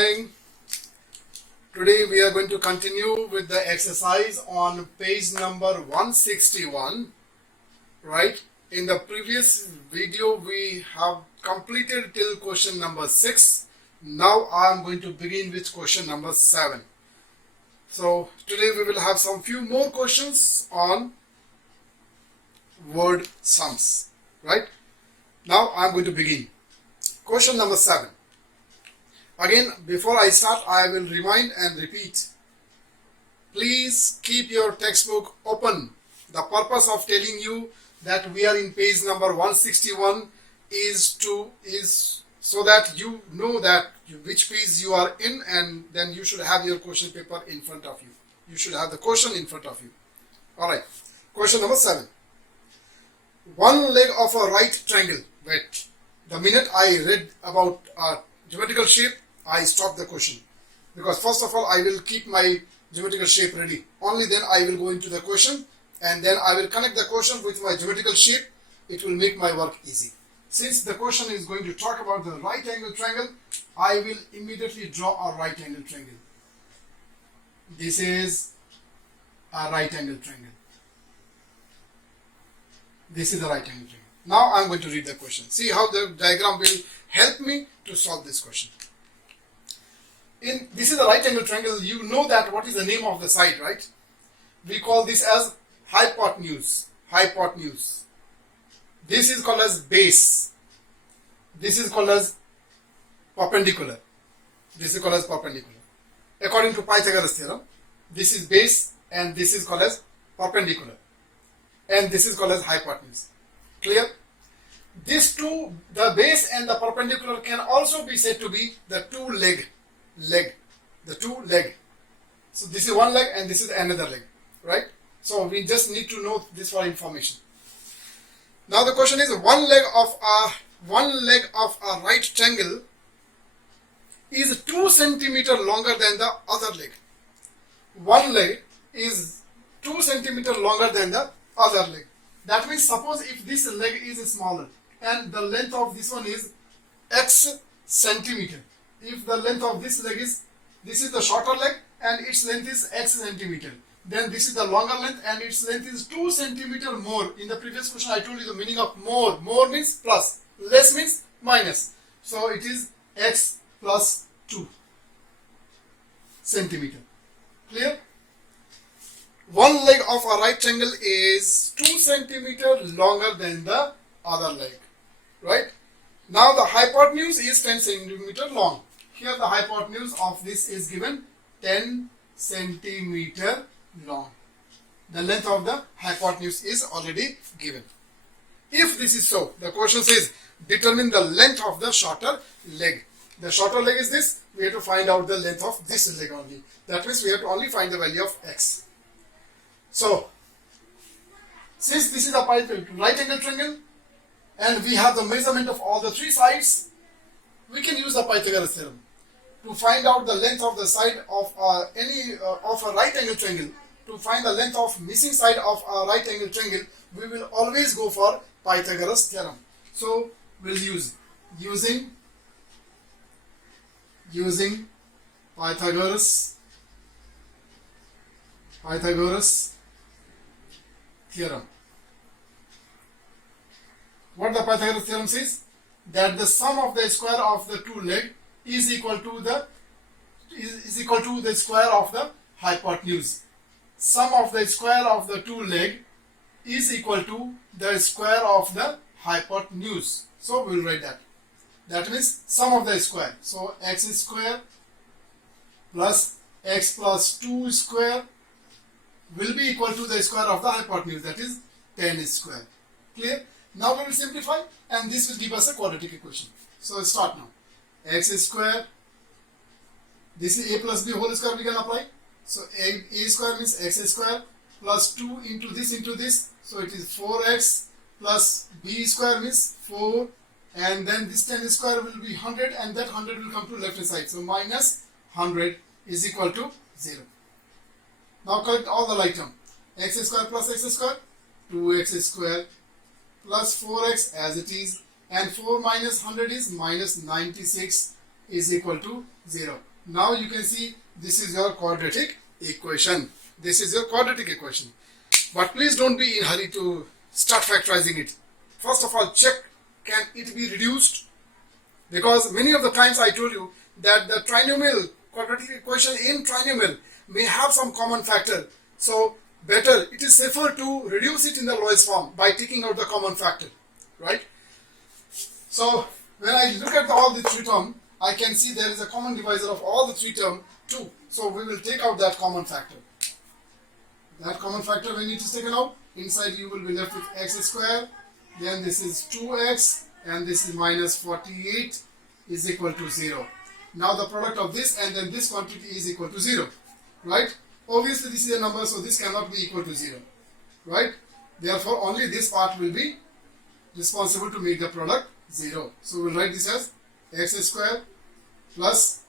morning. Today we are going to continue with the exercise on page number 161. Right? In the previous video we have completed till question number 6. Now I am going to begin with question number 7. So today we will have some few more questions on word sums. Right? Now I am going to begin. Question number 7. Again, before I start, I will remind and repeat. Please keep your textbook open. The purpose of telling you that we are in page number 161 is so that you know that which page you are in, and then you should have your question paper in front of you. You should have the question in front of you. Alright, question number 7. One leg of a right triangle. Wait, the minute I read about a geometrical shape, I stop the question, because first of all I will keep my geometrical shape ready. Only then I will go into the question, and then I will connect the question with my geometrical shape. It will make my work easy. Since the question is going to talk about the right angle triangle, I will immediately draw a right angle triangle. This is a right angle triangle. This is a right angle triangle. Now I am going to read the question. See how the diagram will help me to solve this question. This is a right angle triangle. You know that what is the name of the side, right? We call this as hypotenuse. Hypotenuse. This is called as base. This is called as perpendicular. This is called as perpendicular. According to Pythagoras theorem, this is base and this is called as perpendicular. And this is called as hypotenuse. Clear? These two, the base and the perpendicular, can also be said to be the two leg. The two leg. So this is one leg and this is another leg, right? So we just need to know this for information. Now the question is, one leg of a right triangle is 2 centimeters longer than the other leg. One leg is 2 centimeters longer than the other leg. That means, suppose if this leg is smaller and the length of this one is x centimeter. If the length of this leg is, this is the shorter leg and its length is x centimeter, then this is the longer length and its length is 2 centimeter more. In the previous question I told you the meaning of more. More means plus, less means minus. So it is x plus 2 centimeter. Clear? One leg of a right triangle is 2 centimeter longer than the other leg, right? Now the hypotenuse is 10 centimeter long. Here the hypotenuse of this is given 10 centimeter long. The length of the hypotenuse is already given. If this is so, the question says determine the length of the shorter leg. The shorter leg is this. We have to find out the length of this leg only. That means we have to only find the value of x. So, since this is a right angle triangle and we have the measurement of all the three sides, we can use the Pythagoras theorem to find out the length of the side of a right angle triangle. To find the length of missing side of a right angle triangle, we will always go for Pythagoras theorem. So we'll use using Pythagoras theorem. What the Pythagoras theorem says? That the sum of the square of the two leg is equal to the square of the hypotenuse. Sum of the square of the two leg is equal to the square of the hypotenuse. So we will write that. That means sum of the square. So x square plus x plus 2 square will be equal to the square of the hypotenuse, that is 10 square. Clear? Now we will simplify and this will give us a quadratic equation. So start now. X square, this is a plus b whole square we can apply. So a square means x square plus 2 into this. So it is 4x plus b square means 4, and then this 10 square will be 100 and that 100 will come to left hand side. So minus 100 is equal to 0. Now collect all the like term. X square plus x square, 2x square plus 4x as it is, and 4 minus 100 is minus 96 is equal to 0. Now you can see this is your quadratic equation. This is your quadratic equation. But please don't be in a hurry to start factorizing it. First of all, check can it be reduced, because many of the times I told you that the trinomial quadratic equation in trinomial may have some common factor. So better, it is safer to reduce it in the lowest form by taking out the common factor, right? So when I look at all the three terms, I can see there is a common divisor of all the three terms, 2. So we will take out that common factor. That common factor when it is taken out, inside you will be left with x square, then this is 2x, and this is minus 48 is equal to 0. Now the product of this and then this quantity is equal to 0, right? Obviously this is a number, so this cannot be equal to 0, right? Therefore only this part will be responsible to make the product 0. So we'll write this as x square plus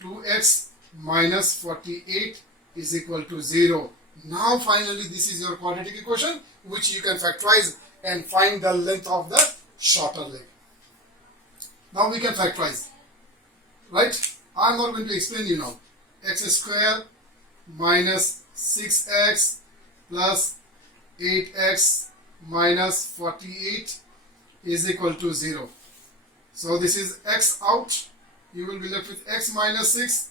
2x minus 48 is equal to 0. Now finally this is your quadratic equation, which you can factorize and find the length of the shorter leg. Now we can factorize, right? I'm not going to explain you now. X square minus 6x plus 8x minus 48 is equal to 0. So this is x out. You will be left with x minus 6.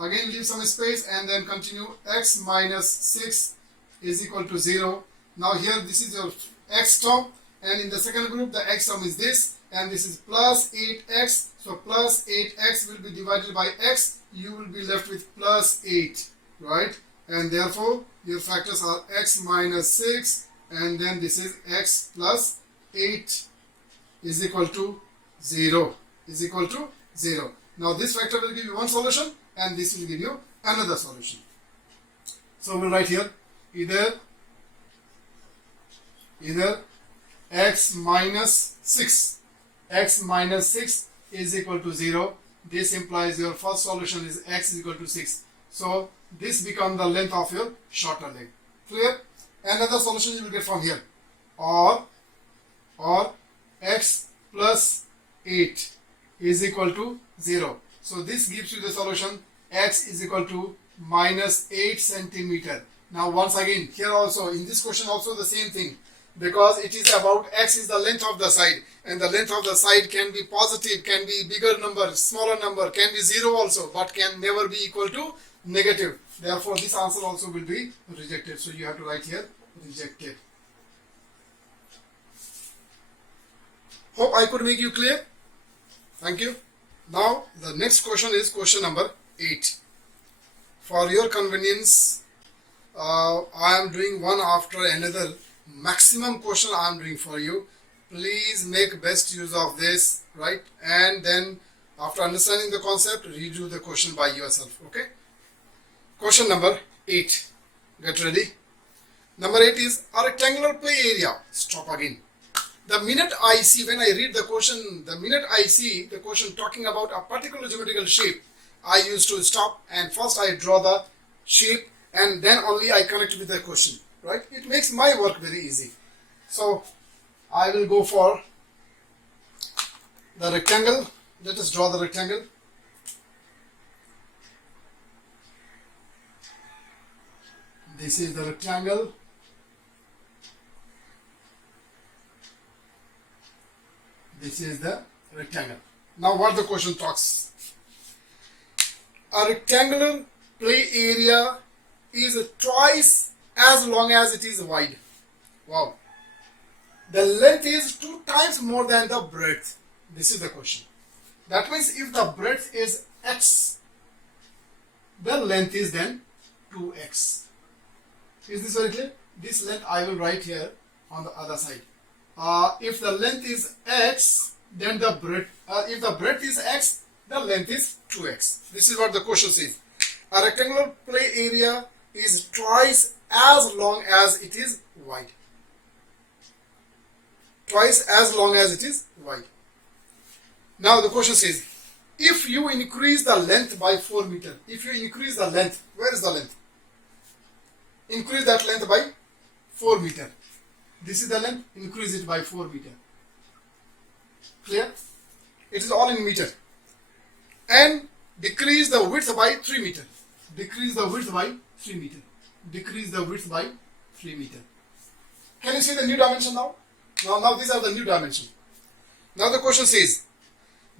Again leave some space and then continue. X minus 6 is equal to 0. Now here this is your x term, and in the second group the x term is this, and this is plus 8x. So plus 8x will be divided by x. You will be left with plus 8, right? And therefore your factors are x minus 6 and then this is x plus 8 is equal to 0. Is equal to 0. Now this factor will give you one solution and this will give you another solution. So we'll write here either x minus 6 is equal to 0. This implies your first solution is x is equal to 6. So this becomes the length of your shorter leg. Clear? Another solution you will get from here. Or x plus 8 is equal to 0. So this gives you the solution x is equal to minus 8 centimeter. Now once again, here also in this question also the same thing, because it is about x is the length of the side, and the length of the side can be positive, can be bigger number, smaller number, can be 0 also, but can never be equal to negative. Therefore this answer also will be rejected. So you have to write here rejected. Hope I could make you clear. Thank you. Now the next question is question number 8. For your convenience, I am doing one after another. Maximum question I am doing for you. Please make best use of this, right? And then after understanding the concept, redo the question by yourself. Okay? Question number 8. Get ready. Number 8 is a rectangular play area. Stop again. The minute I see, when I read the question, the minute I see the question talking about a particular geometrical shape, I used to stop and first I draw the shape and then only I connect with the question, right? It makes my work very easy. So I will go for the rectangle. Let us draw the rectangle. This is the rectangle. This is the rectangle. Now what the question talks. A rectangular play area is twice as long as it is wide. Wow. The length is 2 times more than the breadth. This is the question. That means if the breadth is x, the length is then 2x. Is this very clear? This length I will write here on the other side. If the length is x, then the breadth, if the breadth is x, the length is 2x. This is what the question says. A rectangular play area is twice as long as it is wide. Twice as long as it is wide. Now the question says, if you increase the length by 4 meters, if you increase the length, where is the length? Increase that length by 4 meters. This is the length, increase it by 4 meters. Clear? It is all in meter. And decrease the width by 3 meter. Decrease the width by 3 meter. Decrease the width by 3 meter. Can you see the new dimension now? Now these are the new dimension. Now the question says,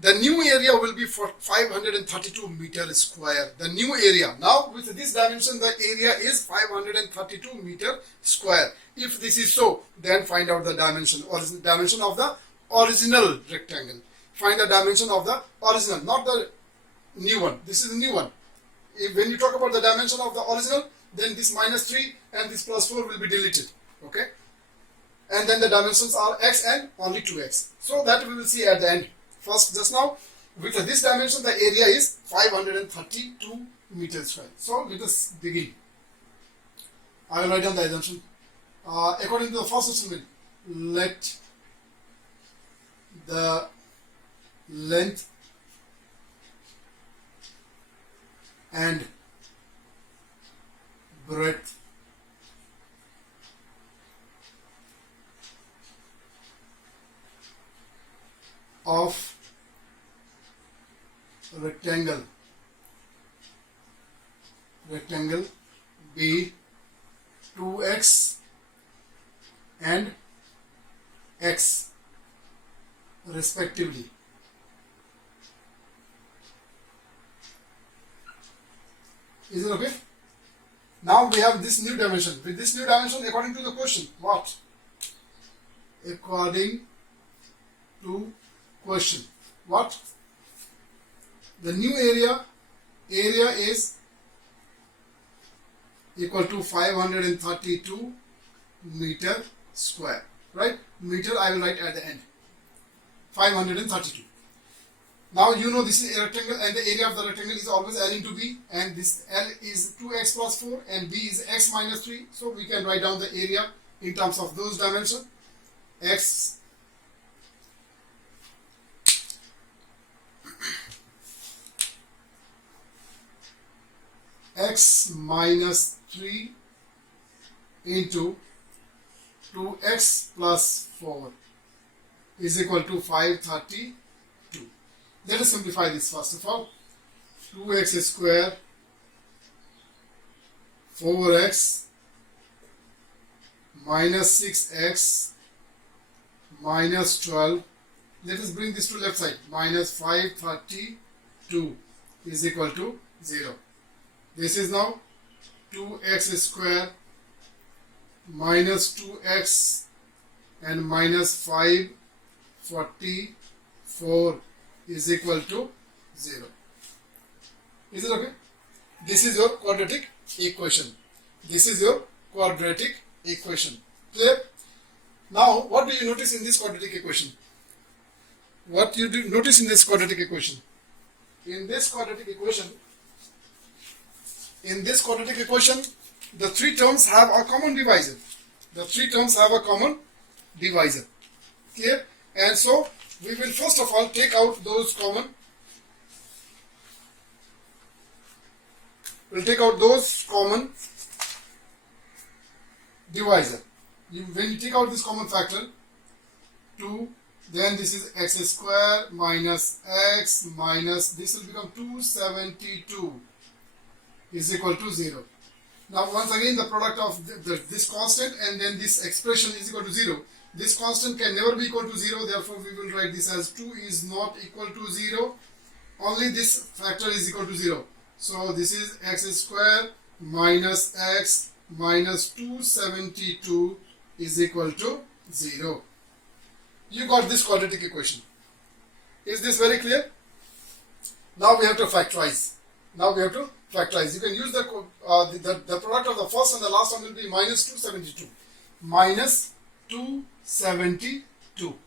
the new area will be for 532 meter square. The new area. Now with this dimension, the area is 532 meter square. If this is so, then find out the dimension or dimension of the original rectangle. Find the dimension of the original, not the new one. This is the new one. When you talk about the dimension of the original, then this -3 and this +4 will be deleted. Okay? And then the dimensions are x and only 2x. So that we will see at the end. First, just now, with this dimension, the area is 532 meters square. So let us begin. I will write down the assumption. According to the first statement, let the length and breadth of rectangle be 2x and x respectively. Is it okay? Now we have this new dimension. With this new dimension, according to the question, what? According to question, what? The new area is equal to 532 meter square, right? Meter I will write at the end. 532. Now you know this is a rectangle and the area of the rectangle is always L into B, and this L is 2x plus 4 and B is x minus 3. So we can write down the area in terms of those dimensions. X minus 3 into 2x plus 4 is equal to 532. Let us simplify this first of all. 2x square 4x minus 6x minus 12. Let us bring this to left side. Minus 532 is equal to 0. This is now 2x square minus 2x and minus 544 is equal to 0. Is it okay? This is your quadratic equation. This is your quadratic equation. Clear? Now, what do you notice in this quadratic equation? What you do notice in this quadratic equation? In this quadratic equation, the three terms have a common divisor. The three terms have a common divisor. Clear? And so, we will first of all take out those common. We'll take out those common divisor. When you take out this common factor, 2, then this is x square minus x minus, this will become 272 is equal to 0. Now once again the product of this constant and then this expression is equal to 0. This constant can never be equal to 0, therefore we will write this as 2 is not equal to 0. Only this factor is equal to 0. So this is x square minus x minus 272 is equal to 0. You got this quadratic equation. Is this very clear? Now we have to factorize. You can use the product of the first and the last one will be minus 272. Minus 272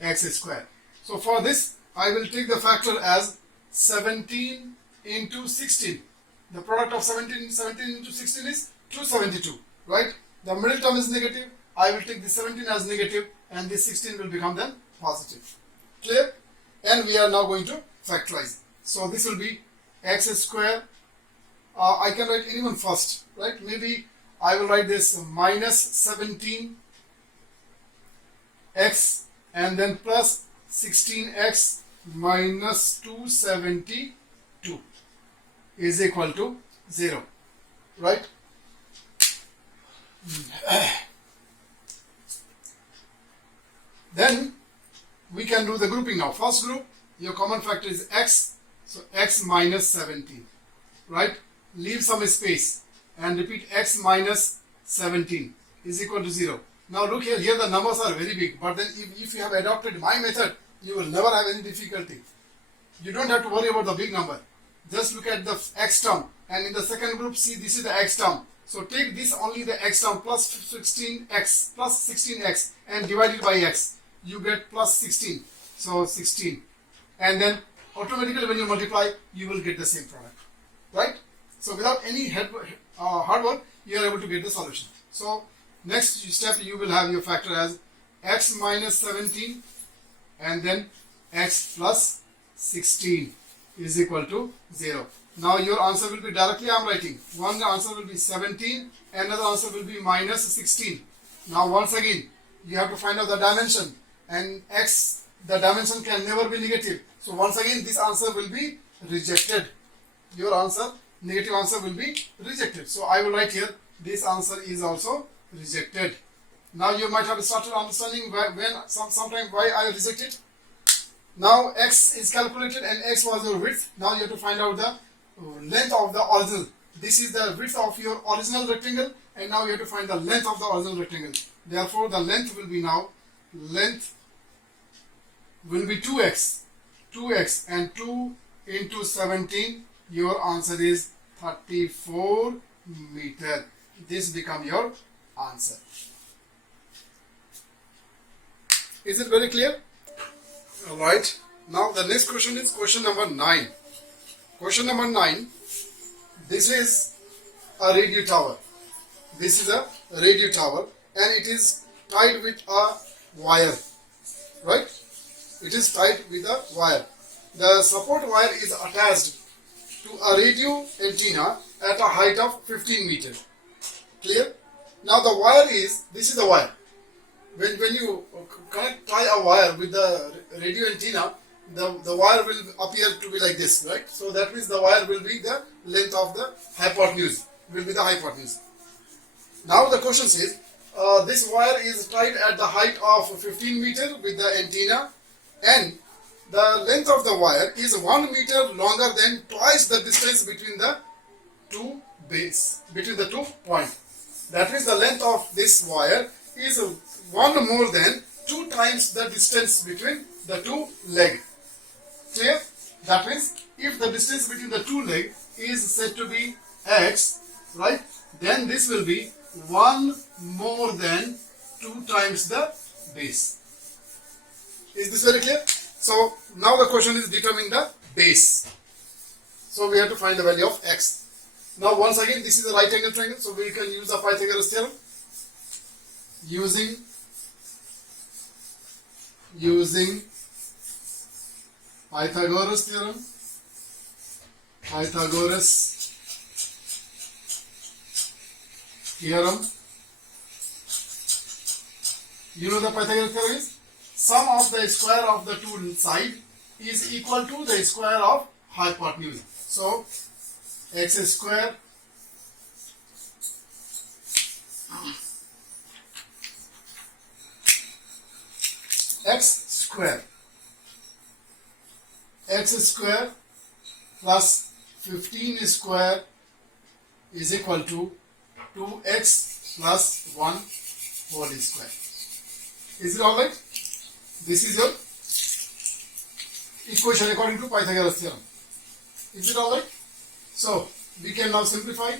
x square. So for this, I will take the factor as 17 into 16. The product of 17 into 16 is 272, right? The middle term is negative. I will take the 17 as negative and this 16 will become then positive. Clear? And we are now going to factorize. So this will be x square. I can write any one first, right? Maybe I will write this minus 17 x and then plus 16x minus 272. 2 is equal to 0, right? Then we can do the grouping now. First group, your common factor is x, so x minus 17, right? Leave some space and repeat x minus 17 is equal to 0. Now look here, here the numbers are very big, but then if you have adopted my method, you will never have any difficulty. You don't have to worry about the big number. Just look at the x term, and in the second group, see this is the x term. So take this only the x term plus 16x and divide it by x. You get plus 16. So 16. And then automatically when you multiply, you will get the same product. Right? So without any hard work, you are able to get the solution. So next step, you will have your factor as x minus 17 and then x plus 16 is equal to 0. Now your answer will be directly I am writing. One answer will be 17, another answer will be minus 16. Now once again, you have to find out the dimension, and x, the dimension can never be negative. So once again, this answer will be rejected. Your answer, negative answer will be rejected. So I will write here, this answer is also rejected. Now you might have started understanding sometime why I rejected. Now x is calculated and x was your width. Now you have to find out the length of the original. This is the width of your original rectangle, and now you have to find the length of the original rectangle. Therefore the length will be now, length will be 2x, and 2 into 17, your answer is 34 meter. This become your answer. Is it very clear? Alright, now the next question is question number 9. Question number 9, this is a radio tower. This is a radio tower and it is tied with a wire, right? It is tied with a wire. The support wire is attached to a radio antenna at a height of 15 meters. Clear? Now the wire is, this is the wire. When you tie a wire with the radio antenna, the wire will appear to be like this, right? So that means the wire will be the length of the hypotenuse, will be the hypotenuse. Now the question says, this wire is tied at the height of 15 meters with the antenna, and the length of the wire is 1 meter longer than twice the distance between the two points. That means the length of this wire is 1 more than 2 times the distance between the two legs. Clear? That means if the distance between the two legs is said to be x, right, then this will be 1 more than 2 times the base. Is this very clear? So now the question is determine the base. So we have to find the value of x. Now once again, this is a right angle triangle, so we can use the Pythagoras theorem. Using Pythagoras theorem, you know the Pythagoras theorem is sum of the square of the two sides is equal to the square of hypotenuse. So x square x square plus 15 square is equal to 2x plus 1 whole square. Is it alright? This is your equation according to Pythagoras theorem. Is it alright? So we can now simplify.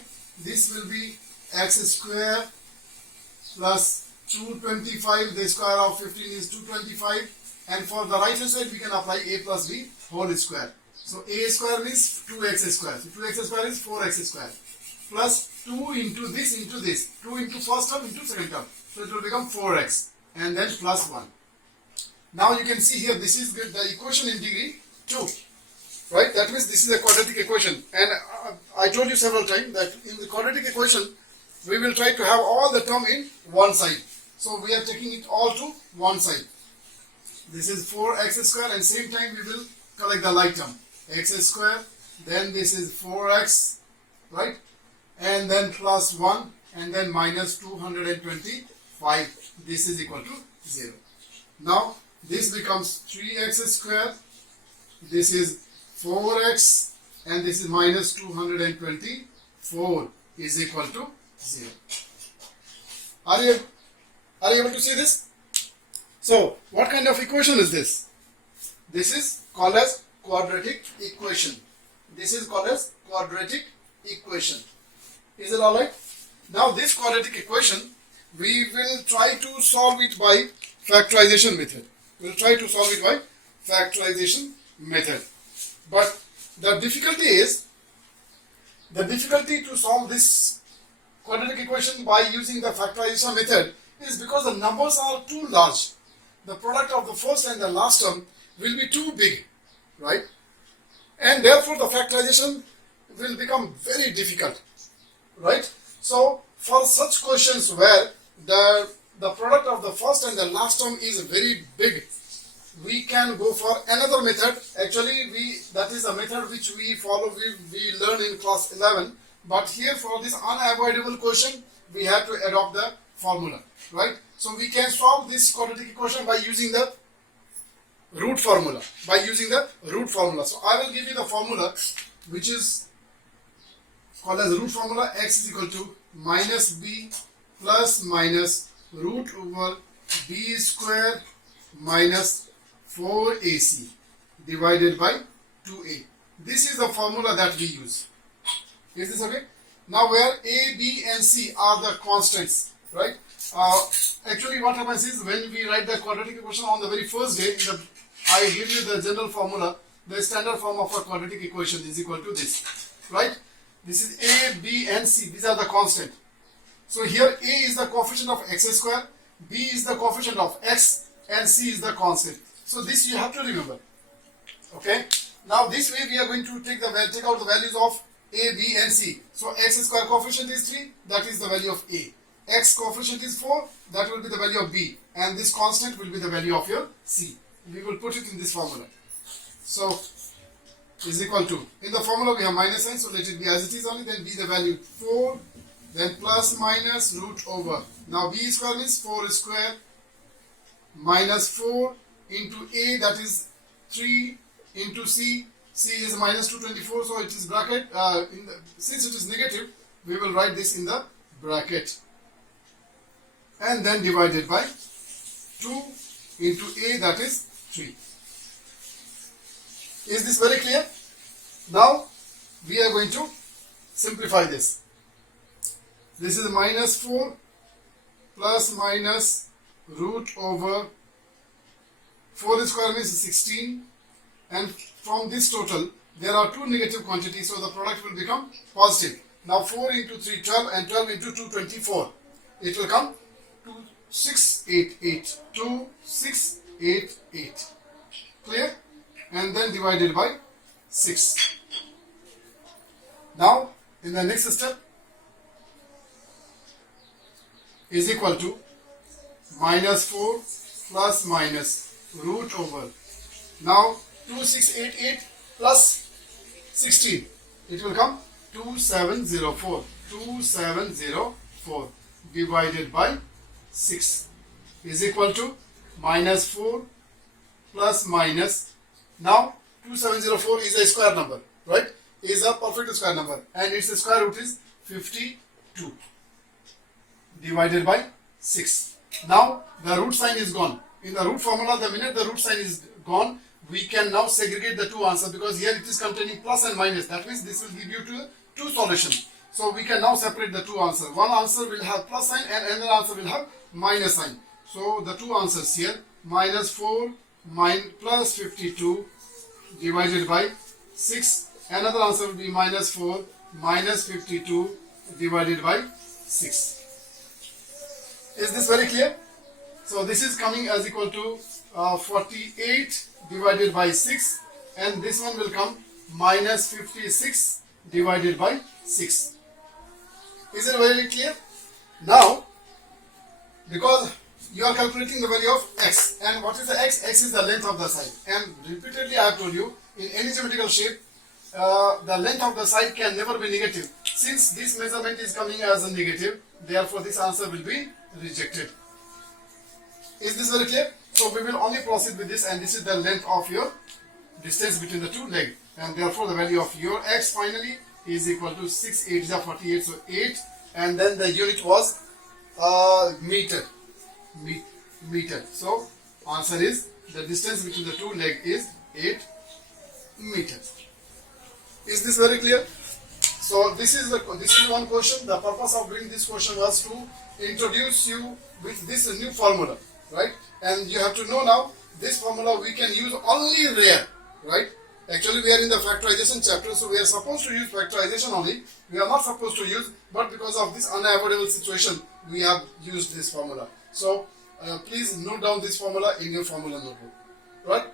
This will be x square plus 225, the square of 15 is 225, and for the right hand side we can apply a plus b whole square. So a square means 2x square, so 2x square is 4x square, plus 2 into this, 2 into first term into second term, so it will become 4x, and then plus 1. Now you can see here, this is the equation in degree 2, right? That means this is a quadratic equation, and I told you several times that in the quadratic equation we will try to have all the term in one side. So we are taking it all to one side. This is 4x square, and same time we will collect the like term. X square then this is 4x, right? And then plus 1, and then minus 225. This is equal to 0. Now this becomes 3x square. This is 4x, and this is minus 224 is equal to 0. Are you able to see this? So what kind of equation is this? This is called as quadratic equation. This is called as quadratic equation. Is it alright? Now this quadratic equation, we will try to solve it by factorization method. We will try to solve it by factorization method. But the difficulty to solve this quadratic equation by using the factorization method is because the numbers are too large. The product of the first and the last term will be too big, right? And therefore the factorization will become very difficult, right? So for such questions where the product of the first and the last term is very big, we can go for another method. Actually, that is a method which we follow, we learn in class 11. But here for this unavoidable question, we have to adopt the formula, right? So we can solve this quadratic equation by using the root formula. So I will give you the formula, which is called as root formula. X is equal to minus b plus minus root over b square minus 4ac divided by 2a. This is the formula that we use. Is this okay? Now where a, b and c are the constants, right? Actually what happens is, when we write the quadratic equation on the very first day, I give you the general formula. The standard form of a quadratic equation is equal to this, right? This is a, b and c. These are the constant. So here a is the coefficient of x square, b is the coefficient of x, and c is the constant. So this you have to remember. Okay. Now this way we are going to take out the values of a, b and c. So x square coefficient is 3, that is the value of a. X coefficient is 4, that will be the value of b. And this constant will be the value of your c. We will put it in this formula. So is equal to, in the formula we have minus sign, so let it be as it is only, then be the value 4, then plus minus root over. Now b square means 4 square minus 4 into a, that is 3 into c. C is minus 224, so it is bracket. Since it is negative, we will write this in the bracket. And then divided by 2 into a, that is 3. Is this very clear? Now we are going to simplify this. This is minus 4 plus minus root over 4 square means 16, and from this total there are two negative quantities, so the product will become positive. Now 4 into 3 12, and 12 into 2 24. It will come 2688. 2688. Clear? And then divided by 6. Now in the next step is equal to minus 4 plus minus root over. Now 2688 plus 16, it will come 2704. 2704 divided by 6 is equal to minus 4 plus minus. Now 2704 is a square number, right? Is a perfect square number, and its square root is 52 divided by 6. Now the root sign is gone. In the root formula, the minute the root sign is gone, we can now segregate the two answers, because here it is containing plus and minus. That means this will give you two solutions. So we can now separate the two answers. One answer will have plus sign and another answer will have minus sign. So the two answers here, minus 4 plus 52 divided by 6. Another answer will be minus 4 minus 52 divided by 6. Is this very clear? So this is coming as equal to 48 divided by 6, and this one will come minus 56 divided by 6. Is it very clear? Now, because you are calculating the value of x, and what is the x? X is the length of the side, and repeatedly I have told you, in any geometrical shape, the length of the side can never be negative. Since this measurement is coming as a negative, therefore this answer will be rejected. Is this very clear? So we will only proceed with this, and this is the length of your distance between the two legs, and therefore the value of your x finally is equal to 6 8 is 48, so 8, and then the unit was meter. Meter. So answer is the distance between the two legs is 8 meters. Is this very clear? So this is one question. The purpose of doing this question was to introduce you with this new formula, right? And you have to know now this formula we can use only rare, right? Actually we are in the factorization chapter, so we are supposed to use factorization only. We are not supposed to use, but because of this unavoidable situation, we have used this formula. So please note down this formula in your formula notebook, right?